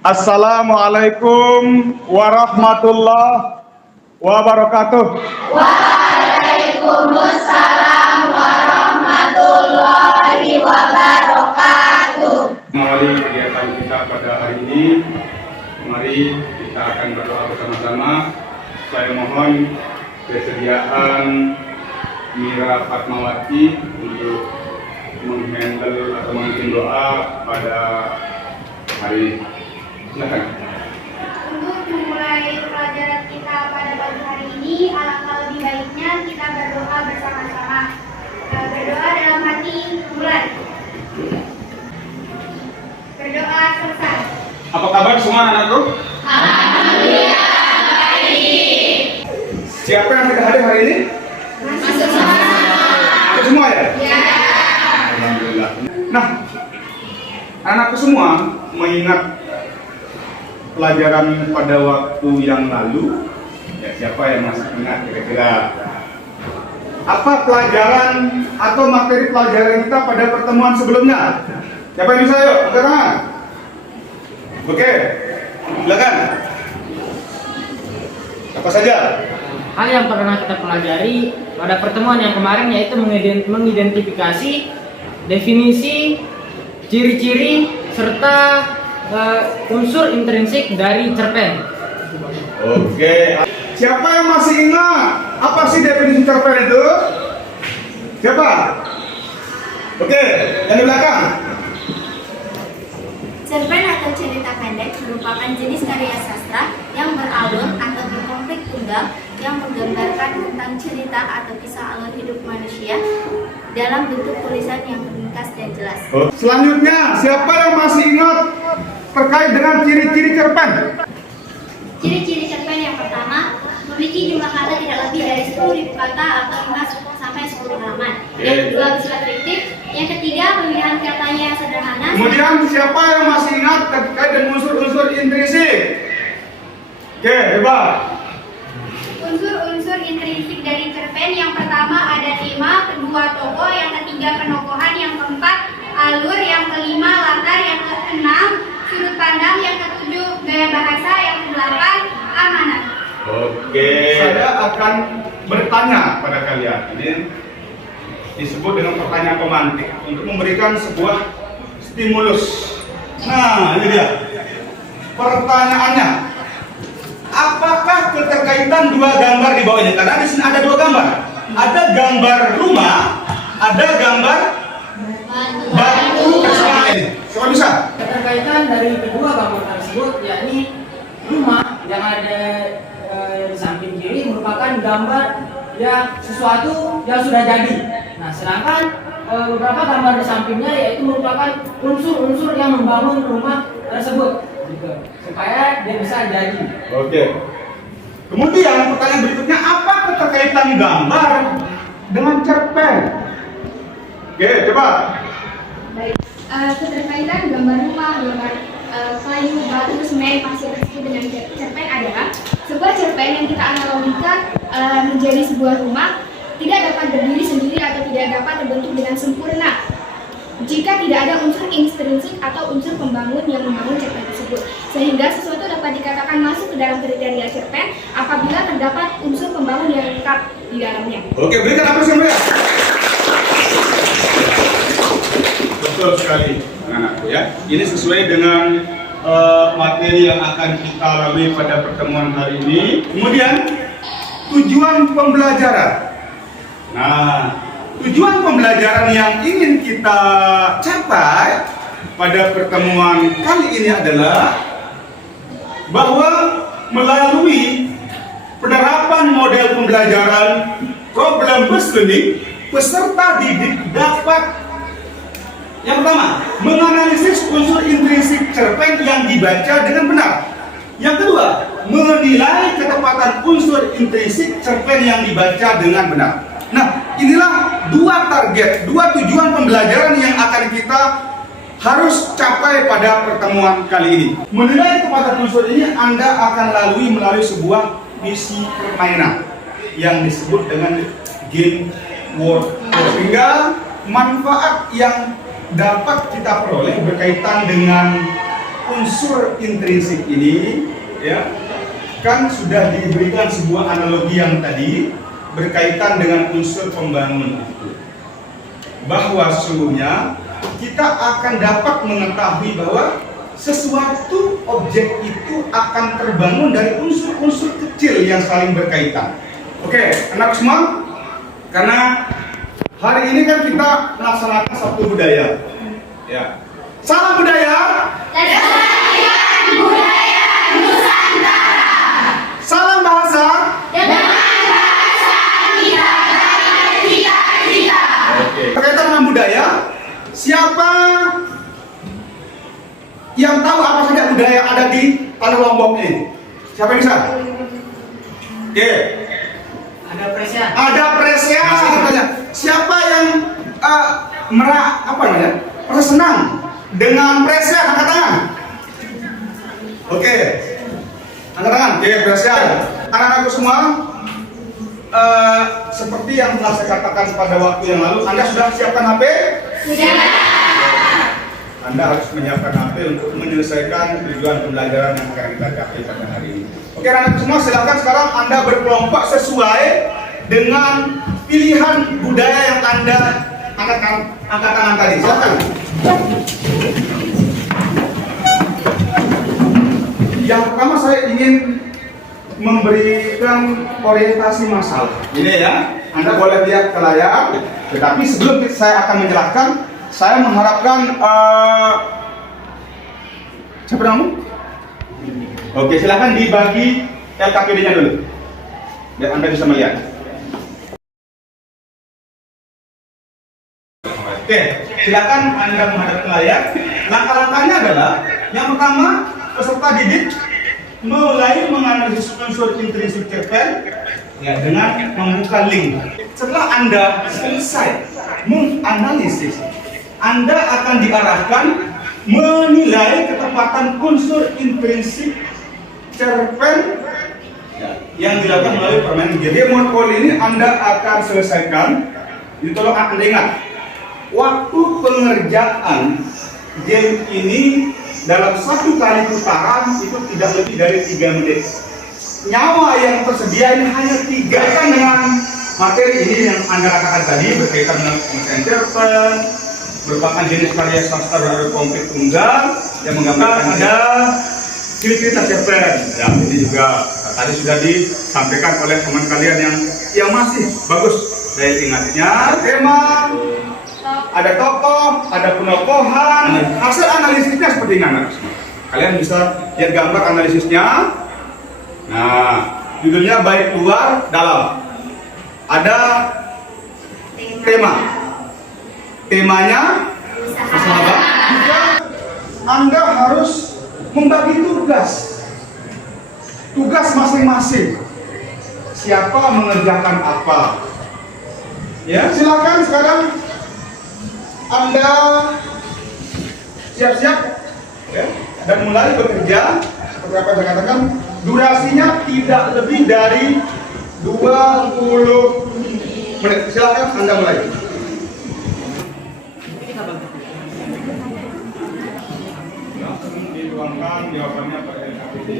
Assalamualaikum warahmatullahi wabarakatuh. Waalaikumsalam warahmatullahi wabarakatuh. Mengawali kegiatan kita pada hari ini, mari kita akan berdoa bersama-sama. Saya mohon kesediaan Mira Fatmawati untuk menghandle atau memimpin doa pada hari ini. Silakan. Untuk memulai pelajaran kita pada pagi hari ini, alangkah lebih baiknya kita berdoa bersama-sama. Berdoa dalam hati, mulai. Berdoa selesai. Apa kabar semua anak-anakku? Alhamdulillah baik. Siapa yang tidak hadir hari ini? Aku semua ya? Ya. Alhamdulillah. Nah, anakku semua mengingat pelajaran pada waktu yang lalu. Ya, siapa yang masih ingat kira-kira apa pelajaran atau materi pelajaran kita pada pertemuan sebelumnya? Siapa yang bisa? Yuk, angkat tangan. Oke, silakan. Apa saja? Hal yang pernah kita pelajari pada pertemuan yang kemarin yaitu mengidentifikasi, definisi, ciri-ciri, serta unsur intrinsik dari cerpen. Oke. Siapa yang masih ingat apa sih definisi cerpen itu? Siapa? Oke, yang di belakang. Cerpen atau cerita pendek merupakan jenis karya sastra yang beralur atau berkonflik tunggal yang menggambarkan tentang cerita atau kisah alur hidup manusia dalam bentuk tulisan yang ringkas dan jelas. Selanjutnya, siapa yang masih ingat terkait dengan ciri-ciri cerpen? Ciri-ciri cerpen yang pertama, memiliki jumlah kata tidak lebih dari 10.000 kata atau 5 sampai 10 halaman. Yang kedua, bersifat fiktif. Yang ketiga, pemilihan katanya yang sederhana. Kemudian siapa yang masih ingat terkait dengan unsur-unsur intrinsik? Oke, hebat. Unsur-unsur intrinsik dari cerpen yang pertama ada tema, kedua tokoh, yang ketiga penokohan, yang keempat alur, yang kelima latar, yang keenam sudut pandang, yang ketujuh gaya bahasa, yang kedelapan amanat. Oke. Saya akan bertanya pada kalian. Ini disebut dengan pertanyaan pemantik untuk memberikan sebuah stimulus. Nah, ini dia. Pertanyaannya, apakah keterkaitan dua gambar di bawah ini? Karena di sini ada dua gambar. Ada gambar rumah, ada gambar batu bersama ini. Siapa bisa? Keterkaitan dari kedua gambar tersebut yakni rumah yang ada di samping kiri merupakan gambar yang sesuatu yang sudah jadi. Nah, sedangkan beberapa gambar di sampingnya yaitu merupakan unsur-unsur yang membangun rumah tersebut gitu, supaya dia bisa jadi. Oke. Kemudian pertanyaan berikutnya, apa keterkaitan gambar dengan cerpen? Oke, coba. Baik. Keterkaitan gambar rumah, gambar kayu, batu, semen, pasir tersebut dengan cerpen adalah sebuah cerpen yang kita analogikan menjadi sebuah rumah tidak dapat berdiri sendiri atau tidak dapat terbentuk dengan sempurna jika tidak ada unsur intrinsik atau unsur pembangun yang membangun cerpen tersebut, sehingga sesuatu dapat dikatakan masuk ke dalam kriteria cerpen apabila terdapat unsur pembangun yang lengkap di dalamnya. Oke, berikan apresiasi yang meriah. Betul sekali, anak-anakku ya. Ini sesuai dengan materi yang akan kita lalui pada pertemuan hari ini. Kemudian tujuan pembelajaran. Nah, tujuan pembelajaran yang ingin kita capai pada pertemuan kali ini adalah bahwa melalui penerapan model pembelajaran problem based learning, peserta didik dapat yang pertama, menganalisis unsur intrinsik cerpen yang dibaca dengan benar. Yang kedua, menilai ketepatan unsur intrinsik cerpen yang dibaca dengan benar. Nah, inilah dua target, dua tujuan pembelajaran yang akan kita harus capai pada pertemuan kali ini. Menilai ketepatan unsur ini Anda akan lalui melalui sebuah misi permainan yang disebut dengan game word. Sehingga manfaat yang dapat kita peroleh berkaitan dengan unsur intrinsik ini, ya, kan sudah diberikan sebuah analogi yang tadi berkaitan dengan unsur pembangun itu. Bahwa sesungguhnya kita akan dapat mengetahui bahwa sesuatu objek itu akan terbangun dari unsur-unsur kecil yang saling berkaitan. Oke, anak semua, karena hari ini kan kita melaksanakan Sabtu Budaya. Ya. Salam budaya. Lestarikan budaya Nusantara. Salam bahasa. Dengan bahasa kita dan cita-cita. Oke. Berkaitan dengan budaya, siapa yang tahu apa saja budaya yang ada di Tanah Lombok ini? Siapa yang bisa? Oke. Ada presnya. Ada presnya. Siapa yang merasa senang dengan presnya? Angkat tangan. Oke. Angkat tangan. Oke, presnya. Anak-anakku semua, seperti yang telah saya katakan pada waktu yang lalu, Anda sudah siapkan HP? Sudah. Anda harus menyiapkan HP untuk menyelesaikan tujuan pembelajaran yang akan kita capai pada hari ini. Oke, anak-anak semua, silakan sekarang Anda berkelompok sesuai dengan pilihan budaya yang Anda angkat tangan tadi. Silakan. Yang pertama saya ingin memberikan orientasi masalah. Ini ya, Anda boleh lihat ke layar. Tetapi sebelum saya akan menjelaskan, saya mengharapkan siapa namamu? Oke, silakan dibagi LKPD-nya dulu, biar Anda bisa melihat. Oke, silakan Anda menghadap ke layar. Langkah-langkahnya adalah yang pertama, peserta didik mulai menganalisis unsur intrinsik cerpen ya, dengan membuka link. Setelah Anda selesai menganalisis, Anda akan diarahkan menilai ketepatan unsur intrinsik cerpen yang dilakukan melalui permainan game. Jadi modul ini Anda akan selesaikan. Ini tolong Anda ingat, waktu pengerjaan game ini dalam satu kali putaran itu tidak lebih dari 3 menit. Nyawa yang tersedia ini hanya 3. Kan dengan materi ini yang Anda katakan tadi berkaitan dengan pemecahan cerpen, merupakan jenis karya sastra dari konflik tunggal yang menggambarkan ada cerita cerpen. Ya, ini juga tadi sudah disampaikan oleh teman kalian yang masih bagus saya ingatnya. Tema, ada tokoh, ada penokohan, hasil analisisnya seperti ini anak. Kalian bisa lihat gambar analisisnya. Nah, judulnya baik luar dalam. Ada tema. Temanya persahabatan. Juga Anda harus membagi tugas. Tugas masing-masing. Siapa mengerjakan apa? Ya, silakan sekarang Anda siap-siap ya, dan mulai bekerja. Seperti apa yang saya katakan, durasinya tidak lebih dari 20 menit. Silakan Anda mulai. Dituangkan jawabannya pada LKPD.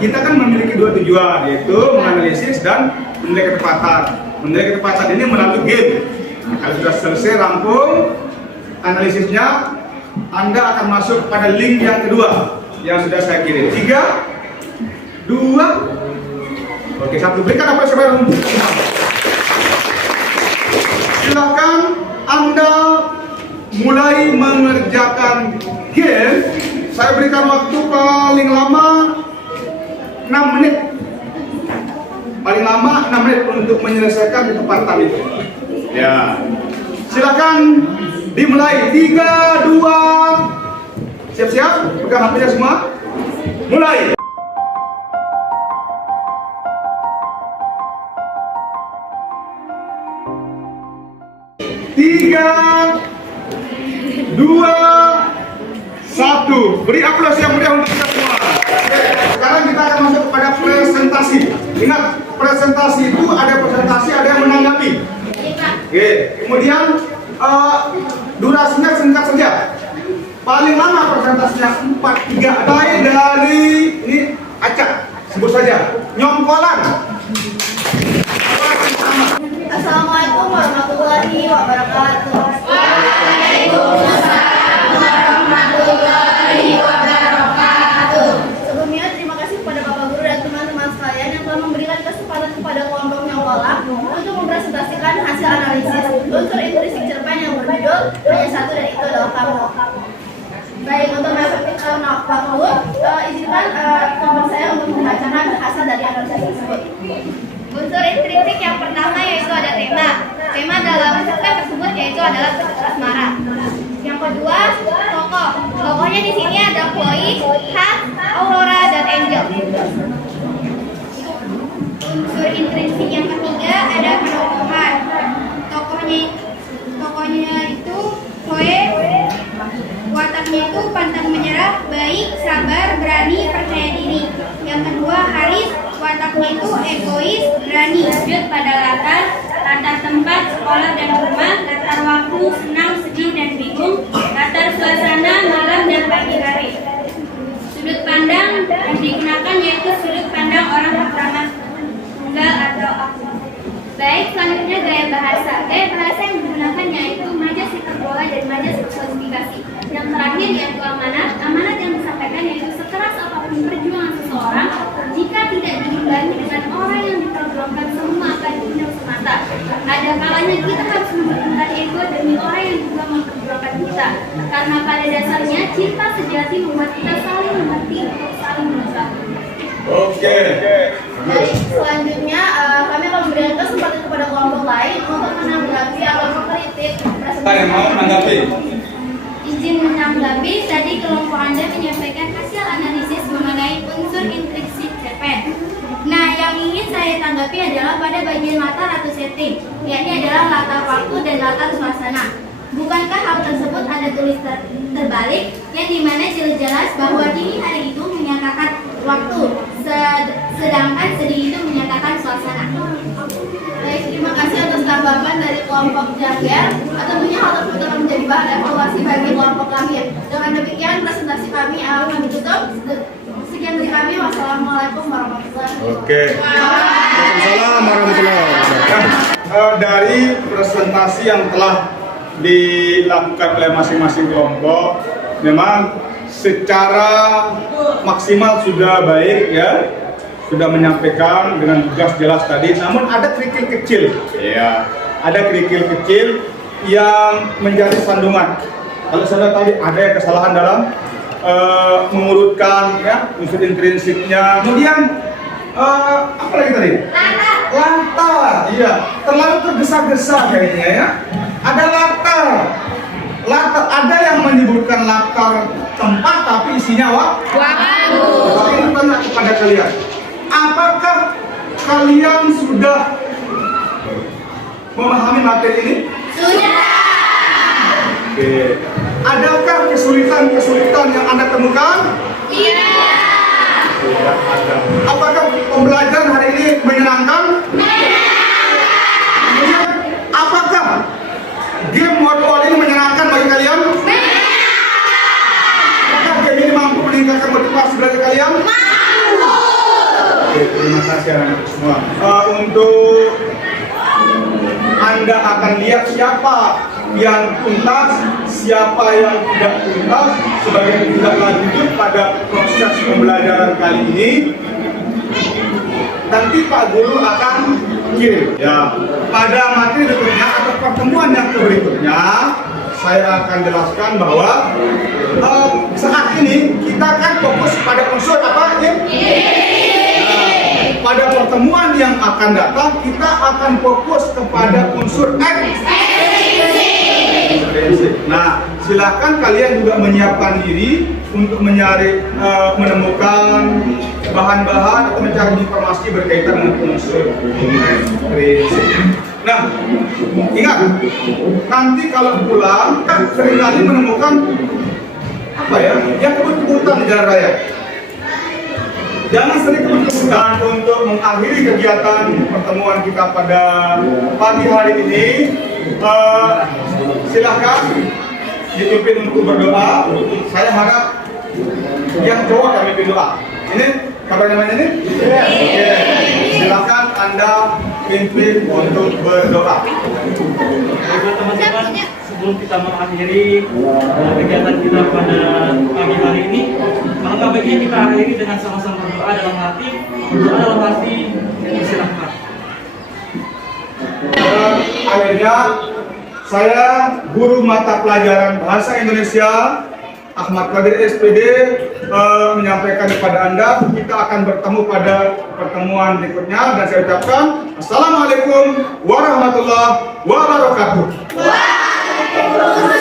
Kita kan memiliki 2 tujuan, yaitu menganalisis dan menilai ketepatan. Menilai ketepatan ini melalui game. Nah, kalau sudah selesai rampung analisisnya, Anda akan masuk pada link yang kedua yang sudah saya kirim. 3, 2, oke, 1. Berikan apa saudara. Silakan Anda mulai mengerjakan game. Saya berikan waktu paling lama 6 menit. Paling lama 6 menit untuk menyelesaikan ketepatan itu. Ya. Silakan dimulai. 3, 2. Siap-siap? Pegang HP-nya semua. Mulai. Tiga, 2, 1. Beri aplaus yang meriah untuk kita semua. Sekarang kita akan masuk kepada presentasi. Ingat, presentasi itu ada presentasi, ada yang menanggapi. Oke, kemudian durasinya singkat saja. Sama presentasinya 4-3. Baik dari ini acak, sebut saja nyongkolan. Assalamualaikum warahmatullahi wabarakatuh. Waalaikumsalam warahmatullahi wabarakatuh. Sebelumnya terima kasih kepada Bapak Guru dan teman-teman sekalian yang telah memberikan kesempatan kepada kelompok Nyongkola untuk mempresentasikan hasil analisis unsur intrinsik cerpen yang berjudul hanya satu dan itu adalah kamu. Baik, untuk mengefektifkan waktu, izinkan kelompok saya untuk membacakan hasil dari analisis tersebut. Unsur intrinsik yang pertama yaitu ada tema. Tema dalam cerpen tersebut yaitu adalah asmara. Yang kedua, tokoh. Tokohnya di sini ada Chloe, Hat, Aurora, dan Angel. Unsur intrinsik yang ketiga ada penokohan. Tokohnya itu Chloe. Wataknya itu pantang menyerah, baik, sabar, berani, percaya diri. Yang kedua, Haris. Wataknya itu egois, berani. Sudut pada latar tempat, sekolah dan rumah, latar waktu, senang, sedih dan bingung, latar suasana, malam dan pagi hari. Sudut pandang yang digunakan yaitu sudut pandang orang pertama, tunggal atau aku. Baik, selanjutnya gaya bahasa. Gaya bahasa yang digunakan yaitu majas hiperbola dan majas personifikasi. Yang terakhir yaitu amanat. Amanat yang disampaikan yaitu sekeras apapun perjuangan seseorang, jika tidak diimbangi dengan orang yang diperjuangkan semua akan hidup semata. Ada kalanya kita harus mempertimbangkan ego demi orang yang juga memperjuangkan kita. Karena pada dasarnya cinta sejati membuat kita saling mengerti untuk saling bersatu. Oke. Baik, selanjutnya kami akan memberikan kesempatan kepada kelompok lain untuk menanggapi atau mengkritik presentasi. Kalian mau menanggapi? Izin menanggapi, tadi kelompok Anda menyampaikan hasil analisis mengenai unsur intrinsik cerpen. Nah, yang ingin saya tanggapi adalah pada bagian latar atau setting, yakni adalah latar waktu dan latar suasana. Bukankah hal tersebut ada tulis terbalik yang dimana jelas bahwa dini hari itu menyatakan waktu, sedangkan sedih itu menyatakan suasana. Baik, terima kasih atas tanggapan dari kelompok Jager. Tentunya hal tersebut akan menjadi bahan evaluasi bagi kelompok lain. Dengan demikian presentasi kami akan ditutup. Sekian dari kami. Wassalamualaikum warahmatullahi wabarakatuh. Oke. Waalaikumsalam warahmatullahi wabarakatuh. Dari presentasi yang telah dilakukan oleh masing-masing kelompok, memang secara maksimal sudah baik ya, sudah menyampaikan dengan jelas tadi. Namun ada kerikil kecil, ya, ada kerikil kecil yang menjadi sandungan. Kalau saya tadi ada yang kesalahan dalam mengurutkan ya unsur intrinsiknya. Kemudian apa lagi tadi? Latar, iya, terlalu tergesa-gesa kayaknya ya. Ada latar, ada yang menyebutkan latar tempat tapi isinya waktu. Tapi ini tanya kepada kalian, apakah kalian sudah memahami materi ini? Sudah. Oke. Adakah kesulitan yang Anda temukan? Tidak. Tidak ada. Apakah pembelajaran hari ini menyenangkan? Kemudian, apakah game word ini menyenangkan bagi kalian? Apakah game ini mampu meningkatkan motivasi bagi kalian? Mampu. Oke, terima kasih anak-anak semua. Untuk Anda akan lihat siapa yang tuntas, siapa yang tidak tuntas sebagai tindak lanjut pada proses pembelajaran kali ini. Nanti Pak Guru akan kirim ya pada materi berikutnya atau pertemuan yang berikutnya. Saya akan jelaskan bahwa saat ini kita kan fokus pada unsur apa? Pada pertemuan yang akan datang kita akan fokus kepada unsur ekstrinsik. Nah, silakan kalian juga menyiapkan diri untuk menemukan bahan-bahan atau mencari informasi berkaitan dengan unsur intrinsik. Nah, ingat, nanti kalau pulang kan seringkali menemukan apa ya, yang kebut-kebutan di jalan raya. Jangan sering kebut-kebutan. Untuk mengakhiri kegiatan pertemuan kita pada pagi hari ini, silahkan dipimpin untuk berdoa. Saya harap yang cowok yang mimpin doa. Ini kabar namanya ini? Oke. Silakan Anda pimpin untuk berdoa. Baiklah teman-teman, sebelum kita mengakhiri kegiatan kita pada pagi hari ini, maka baiknya kita akhiri dengan sama-sama berdoa dalam hati, disilahkan. Dan akhirnya saya guru mata pelajaran bahasa Indonesia Ahmad Qadir SPD menyampaikan kepada Anda kita akan bertemu pada pertemuan berikutnya dan saya ucapkan Assalamualaikum warahmatullahi wabarakatuh. Waalaikumsalam.